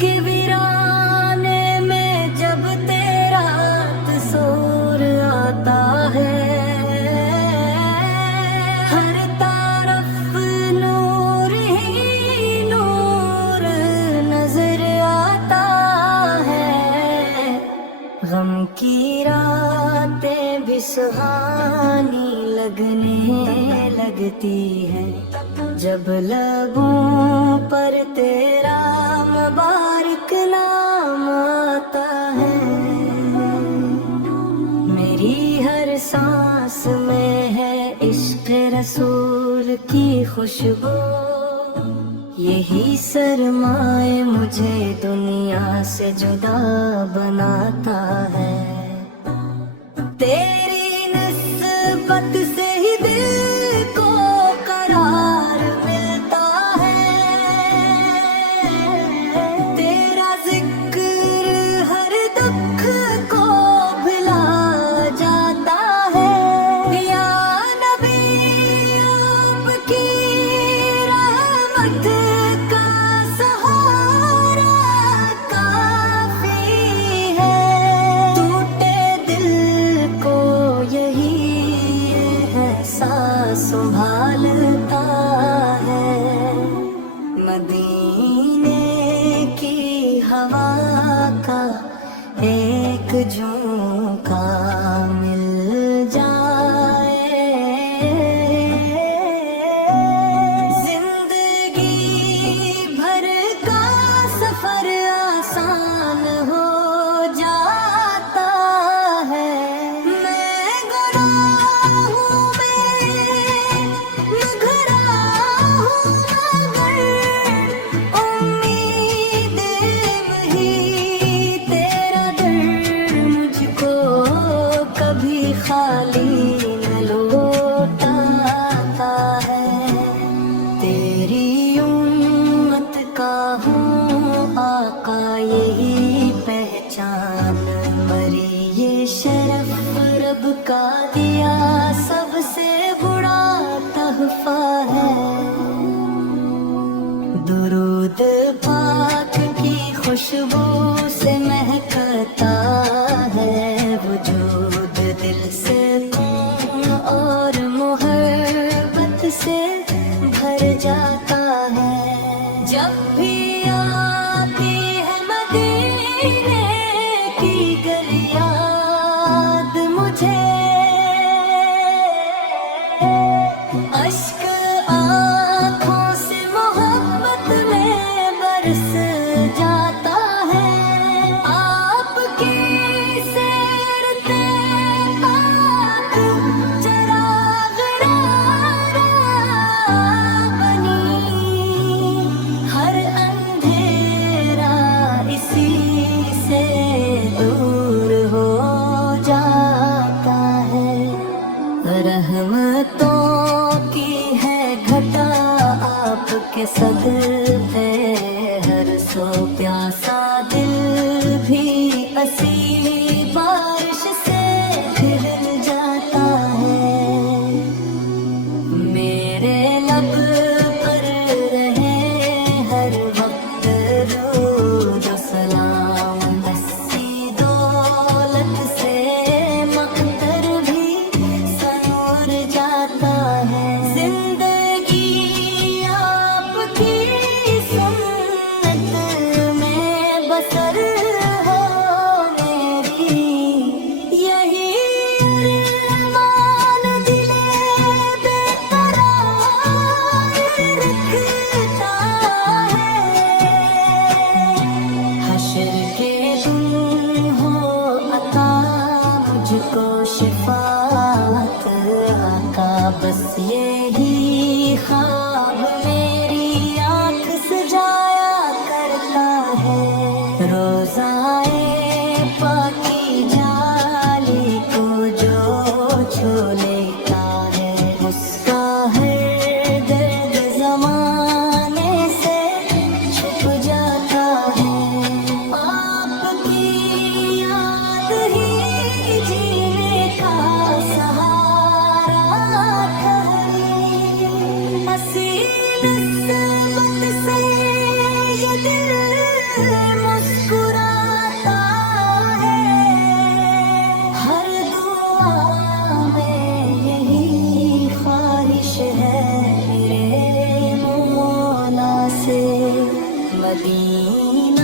के वीराने में जब तेरा तस्वीर आता है, हर तरफ नूर ही नूर नजर आता है। गम की रातें भी सुहानी लगने लगती है जब लबों पर तेरा मुबारक नाम आता है। मेरी हर सांस में है इश्क रसूल की खुशबू, यही सरमाए मुझे दुनिया से जुदा बनाता है। तेरी निस्बत से ही दिल को करार मिलता है, तेरा जिक्र हर दुख को भुला जाता है। या नबी आपकी रहमत का सहारा काफी है, टूटे दिल को यही एहसास संभालता है। मदीने की हवा का एक झोंका मिल जाए, जिंदगी भर का सफर आसान हो जाता है। मैं गुनाहों में घिरा हूँ मगर उम्मीद वही तेरा दर मुझको कभी खाली न लौटाता है। तेरी उम्मत का हूँ आका यही पहचान, मरी ये शरफ रब का दिया सबसे बड़ा तहफा है। दुरूद पाक की खुशबू से महकता है वजूद, दिल से खून और मोहब्बत से भर जाता है। जब भी आती है मदीने की गलियां याद मुझे, अश्क आँखों से मोहब्बत में बरस जाता है। आपकी सैरते आँख चिराग रारा बनी, हर अंधेरा इसी से दूर हो जाता है। रहमतों की है घटा आपके सदक़े, हर सो प्यासा दिल भी असी बारिश से खिल जाता है। मेरे लब पर रहे हर वक्त दुरूद सलाम, हस्सी दौलत से मक़दर भी संवर जाता है। जिंदगी आपकी सुन्नत में बसर हो मेरी, यही अरमान दिले बेकरार रखता है। हश्र के दिन हो अता मुझको शिफात आका, बस यही ख्वाब मेरी आँख सजाया करता है। रोज़ाए पाकी जाली को जो छू लेता है, उसका हर दर्द ज़माने से छुप जाता है। आपकी याद ही जीने का सहारा ठहरी, हसी निस्बत से ये दिल मदीना